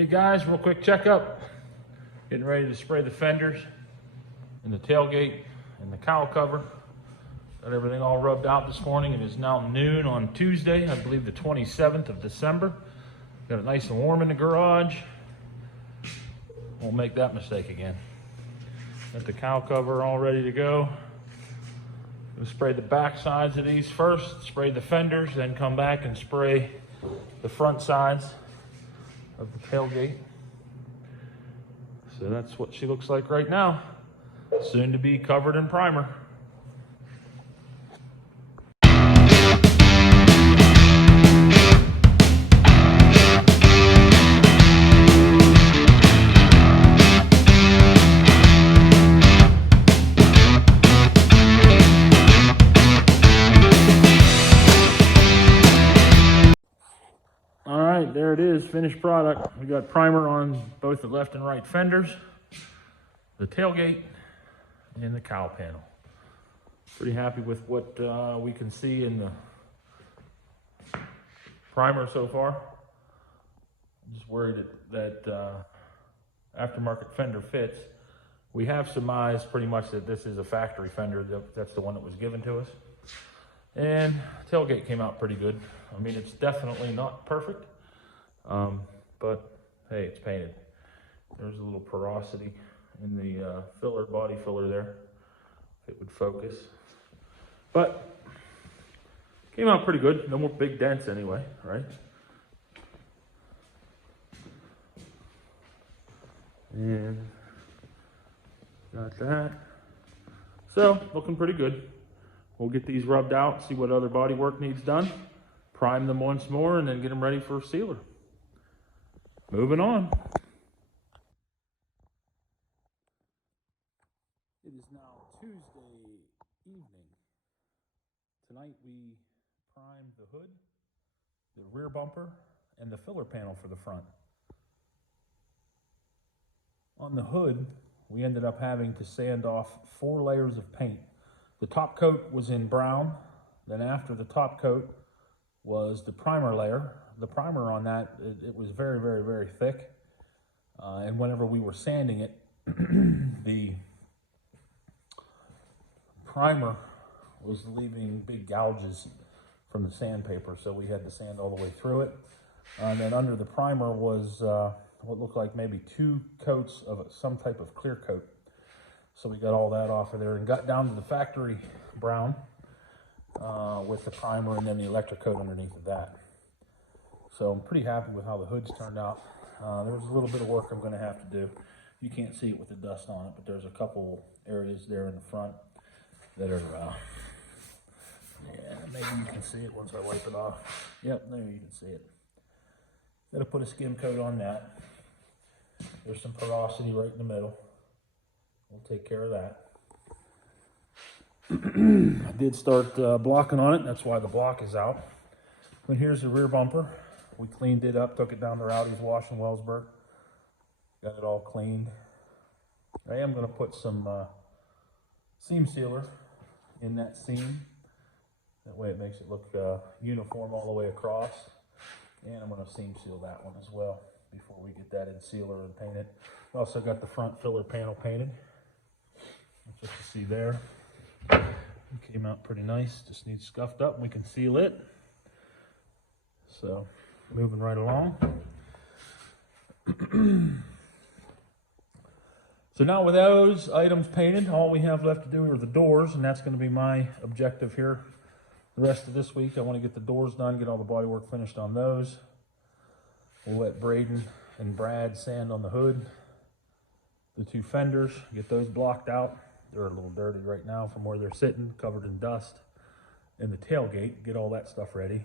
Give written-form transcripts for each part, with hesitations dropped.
Hey guys, real quick checkup. Getting ready to spray the fenders and the tailgate and the cowl cover. Got everything all rubbed out this morning. It is now noon on Tuesday, I believe the 27th of December. Got it nice and warm in the garage. Won't make that mistake again. Got the cowl cover all ready to go. Gonna spray the back sides of these first, spray the fenders, then come back and spray the front sides of the tailgate. So that's what she looks like right now. Soon to be covered in primer. All right, there it is, finished product. We got primer on both the left and right fenders, the tailgate, and the cowl panel. Pretty happy with what we can see in the primer so far. I'm just worried that aftermarket fender fits. We have surmised pretty much that this is a factory fender. That's the one that was given to us. And tailgate came out pretty good. I mean, it's definitely not perfect, but hey, it's painted. There's a little porosity in the filler, body filler there, if it would focus. But came out pretty good. No more big dents anyway, right? And got that. So, looking pretty good. We'll get these rubbed out, see what other body work needs done, prime them once more, and then get them ready for a sealer. Moving on. It is now Tuesday evening. Tonight we primed the hood, the rear bumper, and the filler panel for the front. On the hood, we ended up having to sand off 4 layers of paint. The top coat was in brown. Then after the top coat was the primer layer. The primer on that, it was very, very, very thick. And whenever we were sanding it, the primer was leaving big gouges from the sandpaper, so we had to sand all the way through it. And then under the primer was what looked like maybe 2 coats of some type of clear coat. So we got all that off of there and got down to the factory brown with the primer and then the electric coat underneath of that. So I'm pretty happy with how the hood's turned out. There's a little bit of work I'm going to have to do. You can't see it with the dust on it, but there's a couple areas there in the front that are, yeah, maybe you can see it once I wipe it off. Yep, there you can see it. Got to put a skim coat on that. There's some porosity right in the middle. We'll take care of that. I did start blocking on it. That's why the block is out. But here's the rear bumper. We cleaned it up, took it down to Rowdy's Wash in Wellsburg. Got it all cleaned. I am going to put some seam sealer in that seam. That way it makes it look uniform all the way across. And I'm going to seam seal that one as well before we get that in sealer and paint it. Also got the front filler panel painted. That's what you see there. It came out pretty nice. Just needs scuffed up and we can seal it. So, moving right along. So now with those items painted, all we have left to do are the doors, and that's going to be my objective here the rest of this week. I want to get the doors done, get all the body work finished on those. We'll let Braden and Brad sand on the hood, the 2 fenders, get those blocked out. They're a little dirty right now from where they're sitting, covered in dust. And the tailgate, get all that stuff ready.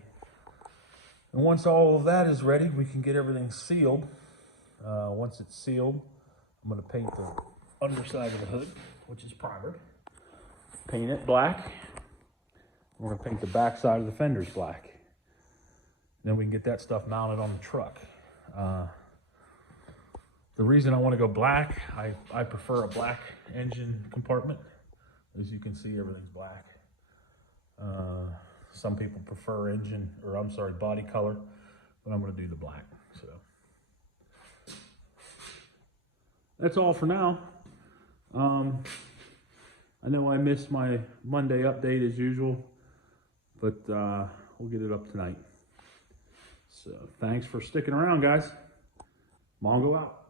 And once all of that is ready, we can get everything sealed. Once it's sealed, I'm going to paint the underside of the hood, which is primered. Paint it black. We're going to paint the back side of the fenders black. Then we can get that stuff mounted on the truck. The reason I want to go black, I prefer a black engine compartment. As you can see, everything's black. Some people prefer body color, but I'm going to do the black. So that's all for now. I know I missed my Monday update as usual, but we'll get it up tonight. So thanks for sticking around, guys. Mongo out.